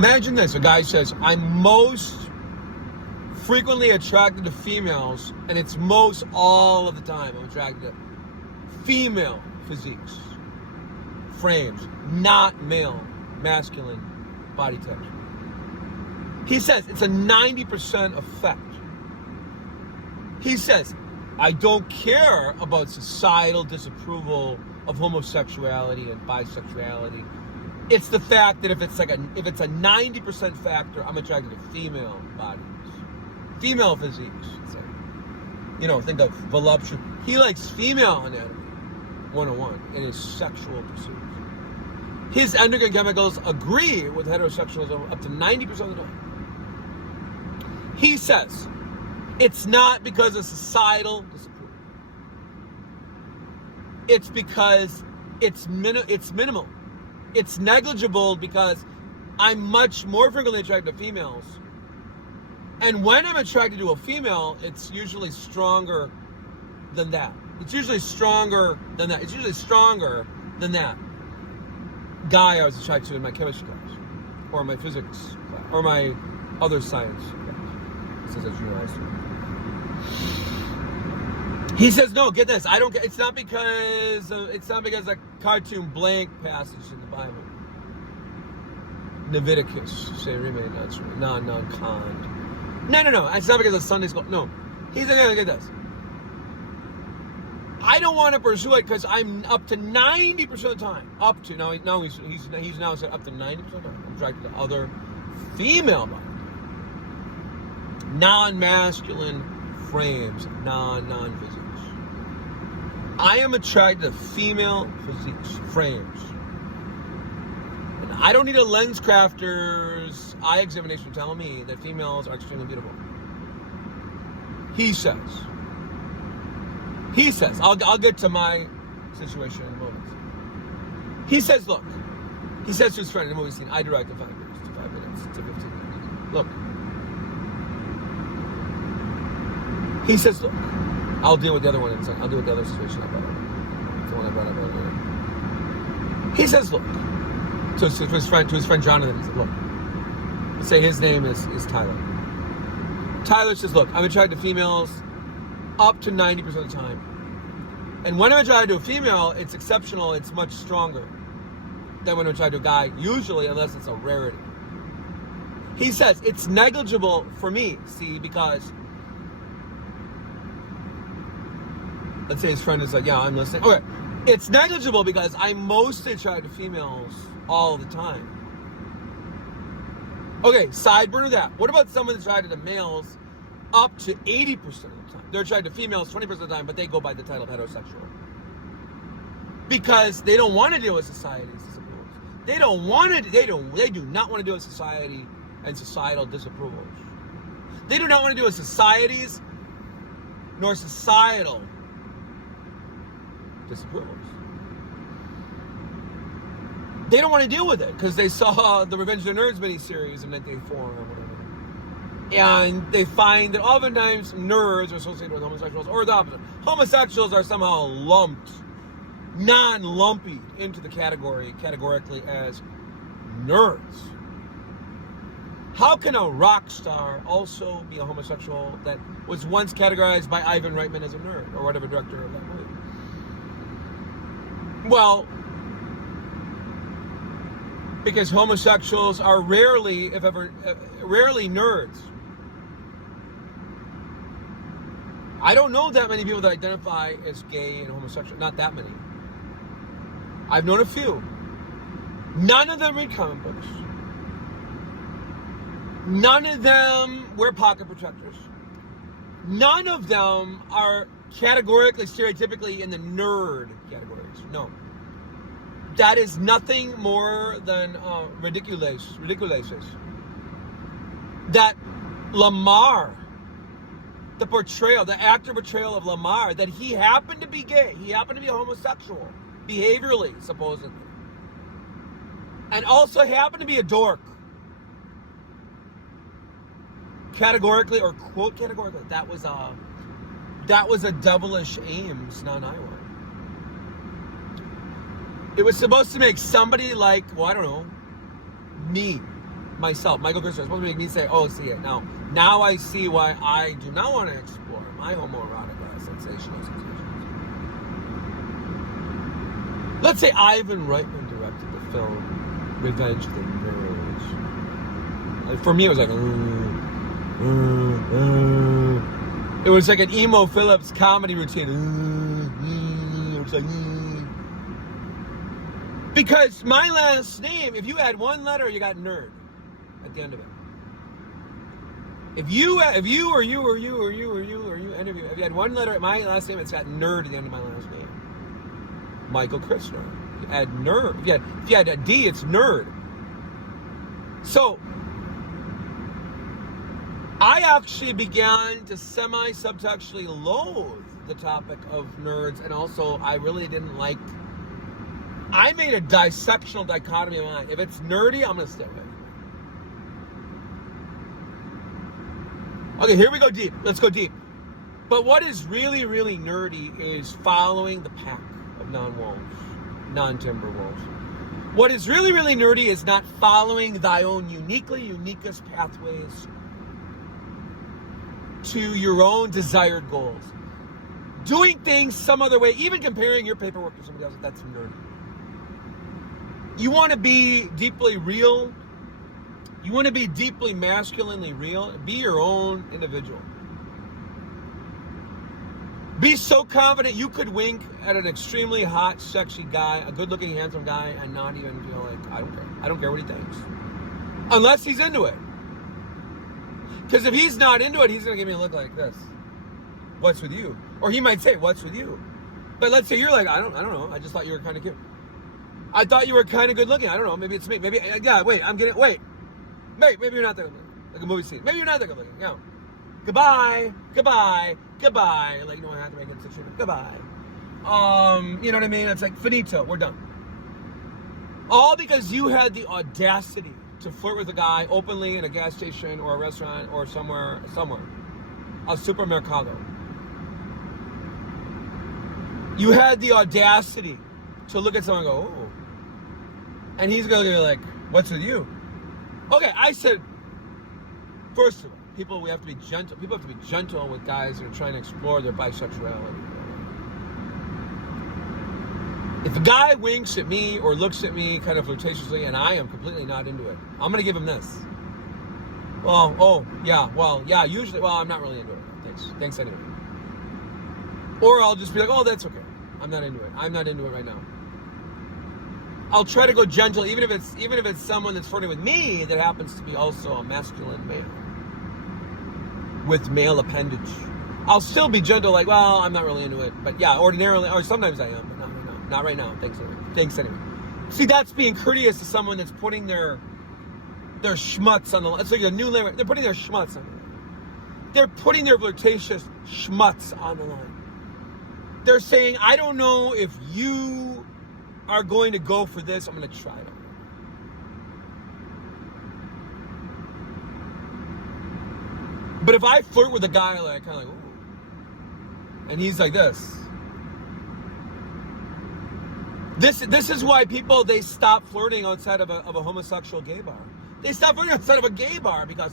Imagine this. A guy says, I'm most frequently attracted to females, and it's most all of the time. I'm attracted to female physiques, frames, not male, masculine body types. He says it's a 90% effect. He says, I don't care about societal disapproval of homosexuality and bisexuality. It's the fact that if it's a 90% factor, I'm attracted to female bodies, female physiques. It's like, think of voluptuous. He likes female anatomy 101 in his sexual pursuits. His endocrine chemicals agree with heterosexualism up to 90% of the time. He says it's not because of societal disapproval. It's because it's minimal. It's negligible because I'm much more frequently attracted to females. And when I'm attracted to a female, it's usually stronger than that. It's usually stronger than that guy I was attracted to in my chemistry class, or my physics class, or my other science class. Says junior high school. He says, no, get this. I don't get. It's not because a cartoon blank passage in the Bible. Leviticus, say remain non-kind. No. It's not because of Sunday school. No. He's like, get this. I don't want to pursue it because I'm up to 90% of the time. He's now said up to 90% of the time. I'm attracted to other female bodies. Non-masculine frames, non-physiques. I am attracted to female physiques, frames. And I don't need a lens crafter's eye examination telling me that females are extremely beautiful. He says, I'll get to my situation in a moment. He says to his friend in the movie scene, I direct in 5 years, to 5 minutes, to 15 minutes. Look. He says, look, I'll deal with the other one in a second. I'll deal with the other situation I brought up. The one I brought up earlier. He says, look, to his friend Jonathan, he said, look, let's say his name is Tyler. Tyler says, look, I'm attracted to females up to 90% of the time. And when I'm attracted to a female, it's exceptional, it's much stronger than when I'm attracted to a guy, usually, unless it's a rarity. He says, it's negligible for me, because let's say his friend is like, yeah, I'm listening. Okay, it's negligible because I'm mostly attracted to females all the time. Okay, sideburn of that. What about someone that's attracted to males up to 80% of the time? They're attracted to females 20% of the time, but they go by the title of heterosexual. Because they don't want to deal with society's disapproval. They do not want to deal with society and societal disapproval. They do not want to deal with societies nor societal disapprovals. They don't want to deal with it because they saw the Revenge of the Nerds miniseries in 1984 or whatever. And they find that oftentimes nerds are associated with homosexuals, or the opposite. Homosexuals are somehow lumped, non-lumpy into the categorically as nerds. How can a rock star also be a homosexual that was once categorized by Ivan Reitman as a nerd, or whatever director of that movie? Well, because homosexuals are rarely, if ever, rarely nerds. I don't know that many people that identify as gay and homosexual. Not that many. I've known a few. None of them read comic books. None of them wear pocket protectors. None of them are categorically, stereotypically in the nerd categories. No. That is nothing more than ridiculous. That Lamar, the actor portrayal of Lamar, that he happened to be gay, he happened to be a homosexual, behaviorally, supposedly, and also happened to be a dork. Categorically, or quote categorically, that was a devilish Ames, not Iowa. It was supposed to make somebody like, well, I don't know, me, myself, Michael Christopher, supposed to make me say, oh, see it. Now I see why I do not want to explore my homoerotic sensational sensations. Let's say Ivan Reitman directed the film Revenge of the Nerds. For me, it was like, it was like an emo Phillips comedy routine. It was like, because my last name, if you add one letter, you got nerd at the end of it. If you any of you, if you had one letter at my last name, it's got nerd at the end of my last name. Michael Christner. If you add nerd, if you had a D, it's nerd. So I actually began to semi-subtextually loathe the topic of nerds, and also I really didn't like. I made a dissectional dichotomy of mine. If it's nerdy, I'm gonna stay away. Okay, here we go deep. Let's go deep. But what is really, really nerdy is following the pack of non-wolves, non-timber wolves. What is really, really nerdy is not following thy own uniquest pathways to your own desired goals. Doing things some other way, even comparing your paperwork to somebody else, that's nerdy. You want to be deeply real. You want to be deeply masculinely real. Be your own individual. Be so confident you could wink at an extremely hot, sexy guy, a good-looking, handsome guy, and not even feel like, I don't care. I don't care what he thinks. Unless he's into it. Because if he's not into it, he's going to give me a look like this. What's with you? Or he might say, what's with you? But let's say you're like, I don't know. I just thought you were kind of cute. I thought you were kind of good looking. I don't know. Maybe it's me. Maybe, yeah, wait, maybe you're not that good looking. Like a movie scene. Maybe you're not that good looking. No. Goodbye. Like, you know, I have to make it such a goodbye. You know what I mean? It's like, finito. We're done. All because you had the audacity to flirt with a guy openly in a gas station or a restaurant or somewhere. A supermercado. You had the audacity to look at someone and go, oh. And he's going to be like, what's with you? Okay, I said, first of all, we have to be gentle. People have to be gentle with guys that are trying to explore their bisexuality. If a guy winks at me or looks at me kind of flirtatiously and I am completely not into it, I'm going to give him this. Usually, I'm not really into it. Thanks anyway. Or I'll just be like, oh, that's okay. I'm not into it right now. I'll try to go gentle, even if it's someone that's flirting with me that happens to be also a masculine male with male appendage. I'll still be gentle, like, well, I'm not really into it, but yeah, ordinarily, or sometimes I am, but not right now. Thanks anyway. See, that's being courteous to someone that's putting their schmutz on the line. It's like a new limit. They're putting their schmutz on the line. They're putting their flirtatious schmutz on the line. They're saying, I don't know if you are going to go for this. I'm going to try it. But if I flirt with a guy, like, kind of like, ooh, and he's like this. This is why people, they stop flirting outside of a homosexual gay bar. They stop flirting outside of a gay bar because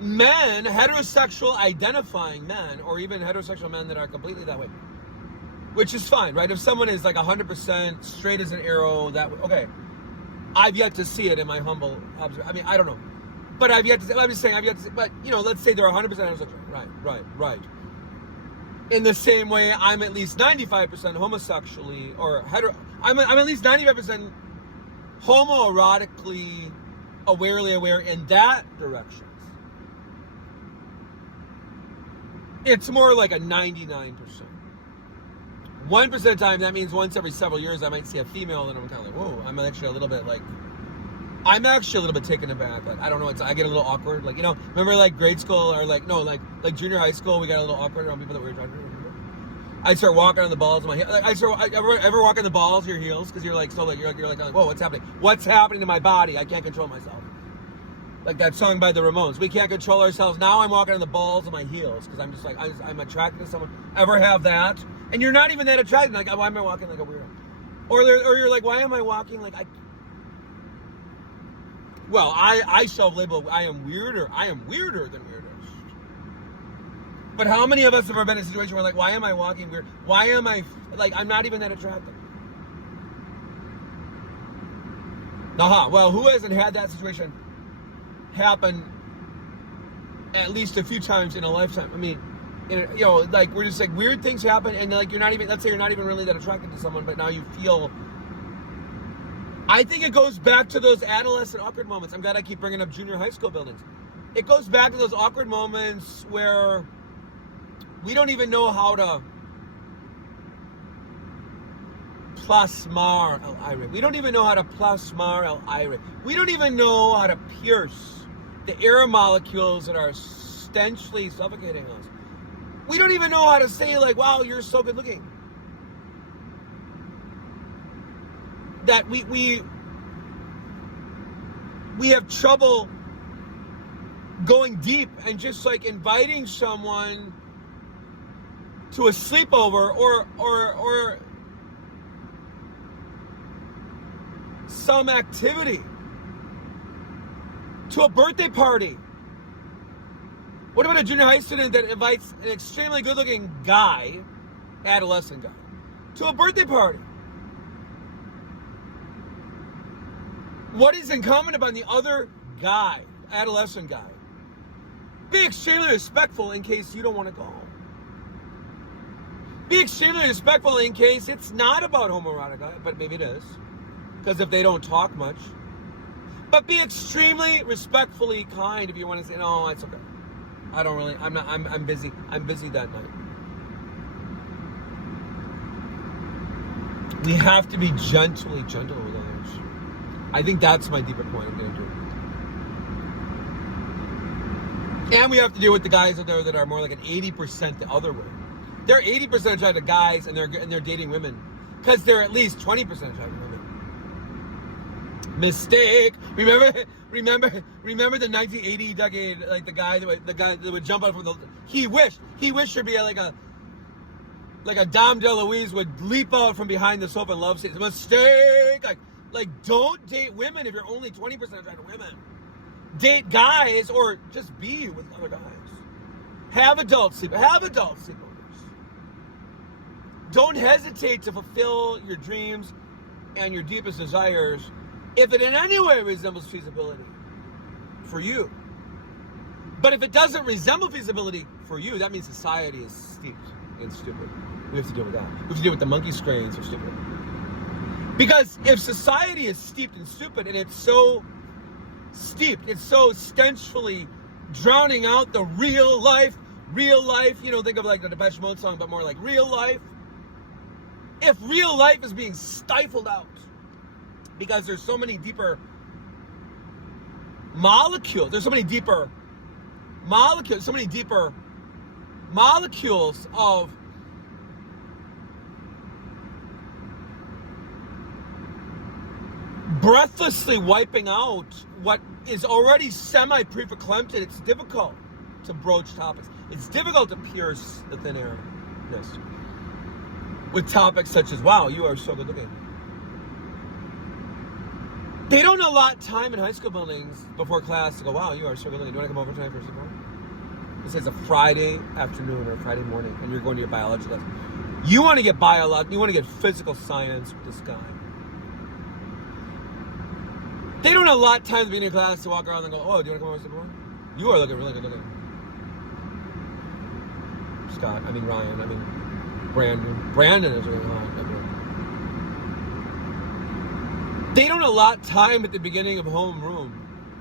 men, heterosexual identifying men, or even heterosexual men that are completely that way, which is fine, right? If someone is like 100% straight as an arrow, that way, okay. I've yet to see it in my humble observation. I mean, I don't know. But I've yet to see, I'm just saying, but, you know, let's say they're 100% heterosexual. Right. In the same way, I'm at least 95% homosexually, or I'm at least 95% homoerotically awarely aware in that direction. It's more like a 99%. 1% of the time, that means once every several years, I might see a female, and I'm kind of like, whoa, I'm actually a little bit taken aback. Like, I don't know, I get a little awkward. Like, you know, remember like grade school or like junior high school, we got a little awkward around people that we were attracted to. I'd start walking on the balls of my heels. Like, ever walk on the balls of your heels? Because you're like, whoa, what's happening? What's happening to my body? I can't control myself. Like that song by the Ramones. We can't control ourselves. Now I'm walking on the balls of my heels because I'm just like, I'm attracted to someone. Ever have that? And you're not even that attracted. Like, why am I walking like a weirdo? Or you're like, why am I walking like Well, I self-label I am weirder. I am weirder than weirdest. But how many of us have ever been in a situation where like, why am I walking weird? Why am I, like, I'm not even that attractive? Well, who hasn't had that situation happen at least a few times in a lifetime? I mean, like, we're just like, weird things happen, and like, you're not even, let's say you're not even really that attracted to someone, but now you feel, I think it goes back to those adolescent awkward moments. I'm glad I keep bringing up junior high school buildings. It goes back to those awkward moments where we don't even know how to plasmar el aire. We don't even know how to plasmar el aire. We don't even know how to pierce the air molecules that are stenchly suffocating us. We don't even know how to say, like, wow, you're so good looking. That we have trouble going deep and just like inviting someone to a sleepover or some activity, to a birthday party. What about a junior high student that invites an extremely good-looking guy, adolescent guy, to a birthday party? What is incumbent upon the other guy, adolescent guy? Be extremely respectful in case you don't want to go. Be extremely respectful in case it's not about homoerotic, but maybe it is, because if they don't talk much. But be extremely respectfully kind if you want to say, no, it's okay. I don't really, I'm busy. I'm busy that night. We have to be gentle with others. I think that's my deeper point I'm going to do. And we have to deal with the guys out there that are more like an 80% the other way. They're 80% attracted to guys and they're dating women because they're at least 20% attracted to women. Mistake. Remember the 1980 decade, like the guy that would jump out from the. He wished there'd be like a Dom DeLuise would leap out from behind the sofa and love seat. Mistake. Like don't date women if you're only 20% attracted to women. Date guys or just be with other guys. Have adult sleepovers. Don't hesitate to fulfill your dreams and your deepest desires if it in any way resembles feasibility for you. But if it doesn't resemble feasibility for you, that means society is steeped and stupid. We have to deal with that. We have to deal with the monkey strains of stupid. Because if society is steeped and stupid and it's so steeped, it's so stenchfully drowning out the real life, think of like the Depeche Mode song, but more like real life. If real life is being stifled out because there's so many deeper molecules, of breathlessly wiping out what is already semi-preeclampted, it's difficult to broach topics. It's difficult to pierce the thin air. Yes. With topics such as, wow, you are so good looking. They don't allot time in high school buildings before class to go, wow, you are so good looking. Do you want to come over tonight for a sleepover? This is a Friday afternoon or a Friday morning, and you're going to your biology class. You want to get physical science with this guy. They don't allot time to be in your class to walk around and go, oh, do you want to come over to sleepover? You are looking really good looking. Ryan, Brandon is really hot. They don't allot time at the beginning of homeroom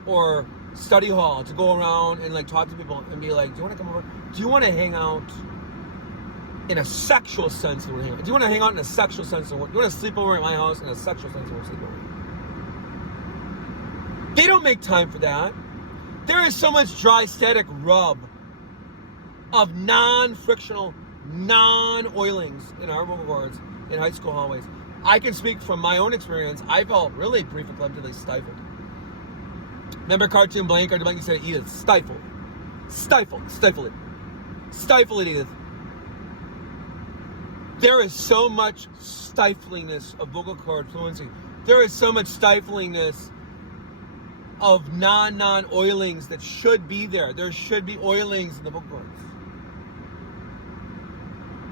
or study hall to go around and like talk to people and be like, do you want to come over? Do you want to hang out in a sexual sense? Do you want to hang out in a sexual sense? Do you want to sleep over at my house in a sexual sense? We'll sleep over. They don't make time for that. There is so much dry static rub of non-frictional, non-oilings in our vocal cords in high school hallways. I can speak from my own experience. I felt really preeclamptically stifled. Remember Cartoon Blank? Cartoon Blank said, Edith, stifle it, Edith. There is so much stiflingness of vocal cord fluency. There is so much stiflingness of non-oilings that should be there. There should be oilings in the book courts.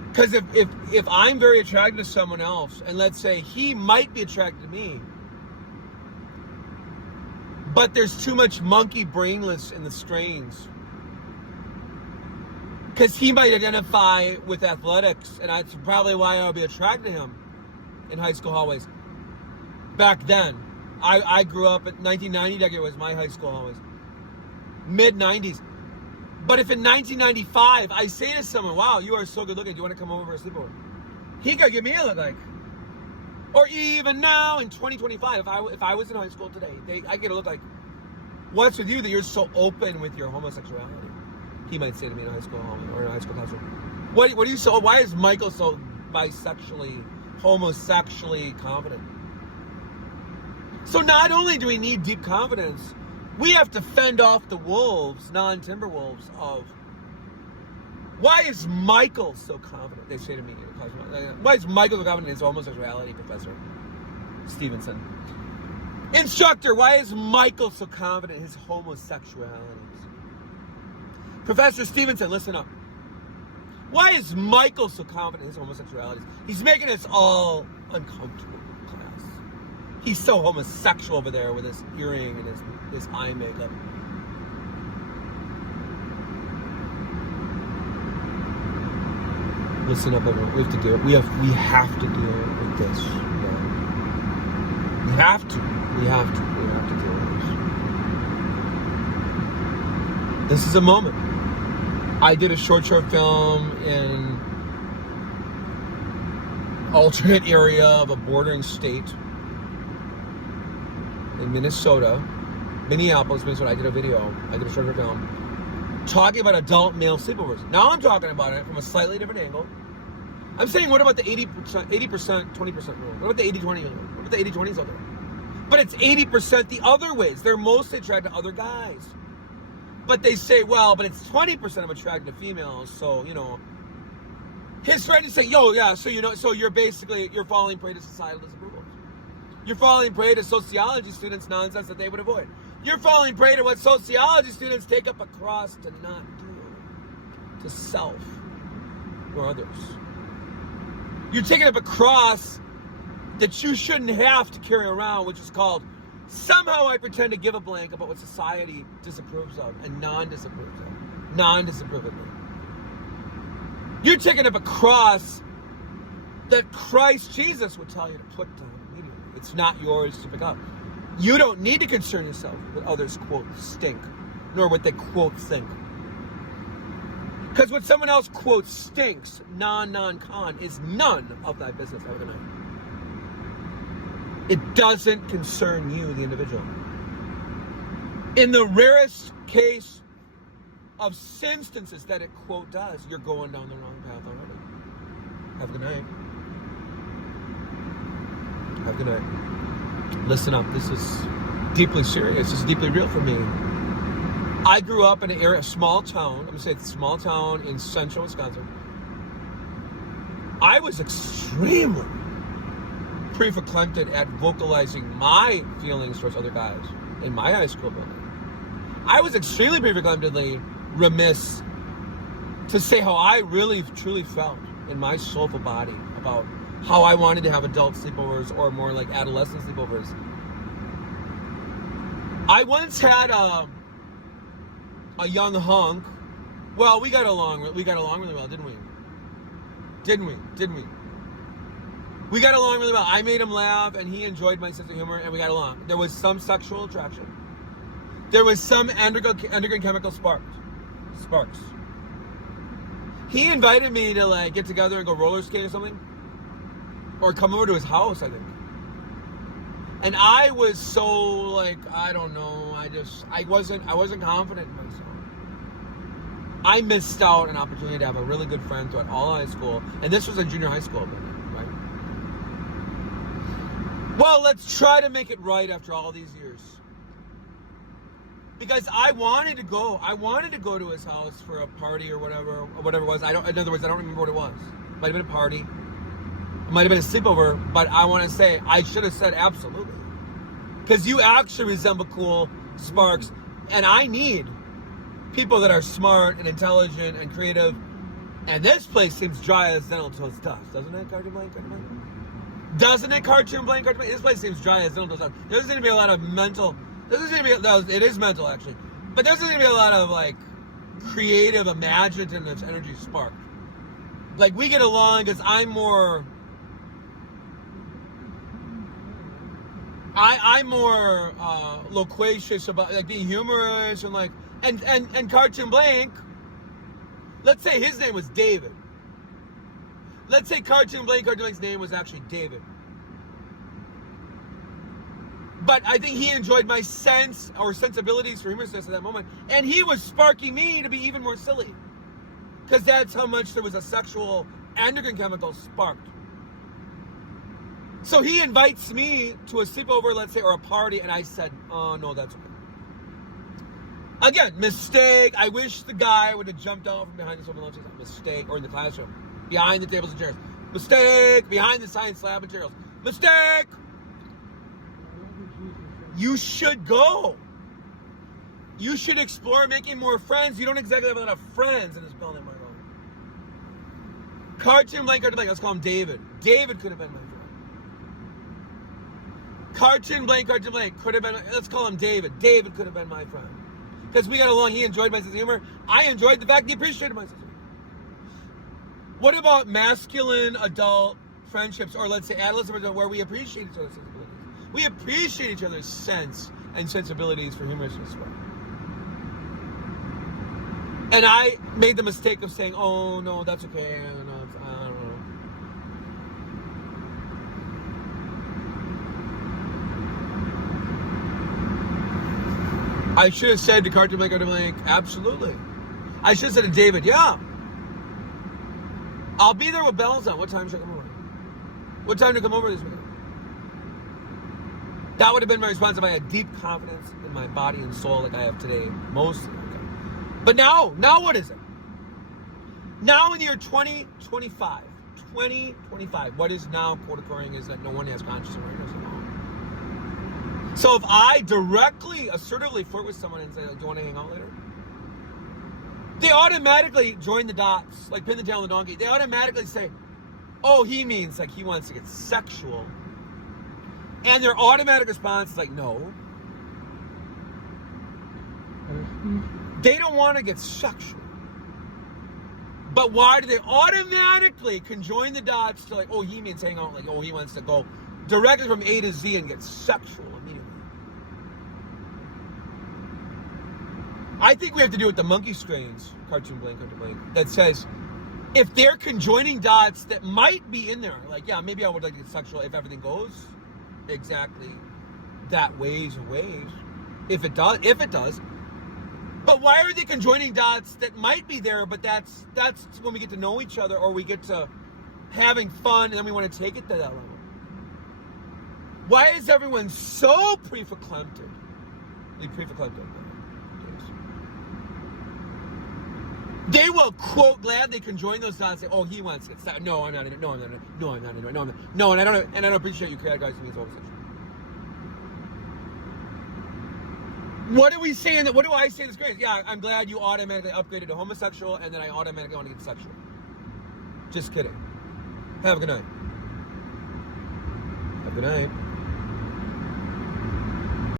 Because if I'm very attracted to someone else, and let's say he might be attracted to me, but there's too much monkey brainless in the strains, because he might identify with athletics, and that's probably why I would be attracted to him in high school hallways. Back then, I grew up at 1990 decade was my high school hallways. Mid-90s. But if in 1995 I say to someone, wow, you are so good looking, do you want to come over for a sleepover? He could give me a look like. Or even now in 2025, if I was in high school today, I get a look like, what's with you that you're so open with your homosexuality? He might say to me in a high school home or in a high school classroom. What are you so? Why is Michael so bisexually, homosexually confident? So not only do we need deep confidence, we have to fend off the wolves, non-Timberwolves of, why is Michael so confident? They say to me in a classroom, why is Michael so confident in his homosexuality, Professor Stevenson? Instructor, why is Michael so confident in his homosexuality? Professor Stevenson, listen up. Why is Michael so confident in his homosexuality? He's making us all uncomfortable in class. He's so homosexual over there with his earring and his eye makeup. Listen up, everyone. We have to do it. We have to deal with this. Yeah. We have to deal with this. This is a moment. I did a short film in alternate area of a bordering state in Minnesota, Minnesota. I did a short film talking about adult male sleepovers. Now I'm talking about it from a slightly different angle. I'm saying, what about the 80%, 20% rule? What about the 80-20 rule? What about the 80-20s out there? But it's 80% the other ways. They're mostly attracted to other guys. But they say, well, but it's 20% of attracted to females, so, his friend is saying, so you're falling prey to societal disapproval. You're falling prey to sociology students' nonsense that they would avoid. You're falling prey to what sociology students take up a cross to not do, to self or others. You're taking up a cross that you shouldn't have to carry around, which is called, somehow I pretend to give a blank about what society disapproves of and non-disapproves of. Non-disapprovingly. You're taking up a cross that Christ Jesus would tell you to put down immediately. It's not yours to pick up. You don't need to concern yourself with others, quote, stink, nor what they, quote, think. Because what someone else, quote, stinks, non-con, is none of thy business. Have a good night. It doesn't concern you, the individual. In the rarest case of instances that it, quote, does, you're going down the wrong path already. Have a good night. Have a good night. Listen up. This is deeply serious. This is deeply real for me. I grew up in a small town. I'm going to say it's a small town in central Wisconsin. I was extremely pre-verklempt at vocalizing my feelings towards other guys in my high school building. I was extremely pre-verklempt remiss to say how I really truly felt in my soulful body about how I wanted to have adult sleepovers or more like adolescent sleepovers. I once had a young hunk. Well, we got along really well, didn't we? Didn't we? We got along really well. I made him laugh, and he enjoyed my sense of humor, and we got along. There was some sexual attraction. There was some endocrine chemical sparks. He invited me to get together and go roller skate or something, or come over to his house, I think. And I was so I don't know. I wasn't confident in myself. I missed out an opportunity to have a really good friend throughout all high school, and this was a junior high school, right? Well, let's try to make it right after all these years. Because I wanted to go to his house for a party or whatever it was. In other words, I don't remember what it was. It might have been a party. It might have been a sleepover, but I want to say I should have said absolutely. Because you actually resemble cool sparks. And I need people that are smart and intelligent and creative. And this place seems dry as dental toast does, doesn't it, Cartoon Blank? Doesn't it, Cartoon Blank? This place seems dry as dental toast does. There doesn't seem to be a lot of mental. There doesn't seem to be. No, it is mental actually, but there doesn't seem to be a lot of like creative, imaginative energy spark. Like we get along because I'm more. I'm more loquacious about like being humorous and like and Cartoon Blank. Let's say his name was David. Let's say Cartoon Blank's name was actually David. But I think he enjoyed my sense or sensibilities for humorousness at that moment. And he was sparking me to be even more silly. Because that's how much there was a sexual endocrine chemical sparked. So he invites me to a sleepover, let's say, or a party, and I said, oh, no, that's okay. Again, mistake. I wish the guy would have jumped out from behind the sofa lunches. Mistake. Or in the classroom. Behind the tables and chairs. Mistake. Behind the science lab materials. Mistake. You should go. You should explore making more friends. You don't exactly have a lot of friends in this building, Michael. Cartoon Blank. Let's call him David. David could have been my friend. Cartoon Blank could have been, let's call him David. David could have been my friend. Because we got along, he enjoyed my sense of humor. I enjoyed the fact he appreciated my sense of humor. What about masculine adult friendships, or let's say adolescent, where we appreciate each other's sensibilities? We appreciate each other's sense and sensibilities for humorousness as well. And I made the mistake of saying, oh, no, that's okay. I don't know. I should have said to Cartoon Blank, absolutely. I should have said to David, yeah. I'll be there with bells on. What time should I come over? What time to come over this weekend? That would have been my response if I had deep confidence in my body and soul like I have today. Mostly. Okay. But now what is it? Now in the year 2025, what is now quote occurring is that no one has conscious awareness at all. So if I directly, assertively flirt with someone and say, like, do you want to hang out later? They automatically join the dots, like pin the tail on the donkey. They automatically say, oh, he means like he wants to get sexual. And their automatic response is like, no. They don't want to get sexual. But why do they automatically conjoin the dots to like, oh, he means hang out, like, oh, he wants to go directly from A to Z and get sexual immediately. I think we have to do with the monkey strains, Cartoon Blank, that says if they're conjoining dots that might be in there, like, yeah, maybe I would like to get sexual if everything goes exactly that ways. If it does. But why are they conjoining dots that might be there, but that's when we get to know each other or we get to having fun and then we want to take it to that level? Why is everyone so pre-verklempt? They will quote gladly conjoin those dots and say, oh, he wants to get started. No, I'm not in it. No, I'm not in it. No, I'm not in it. No, and I don't appreciate you categorizing me as homosexual. What are we saying? What do I say that's great? Yeah, I'm glad you automatically upgraded to homosexual and then I automatically want to get sexual. Just kidding. Have a good night. Have a good night.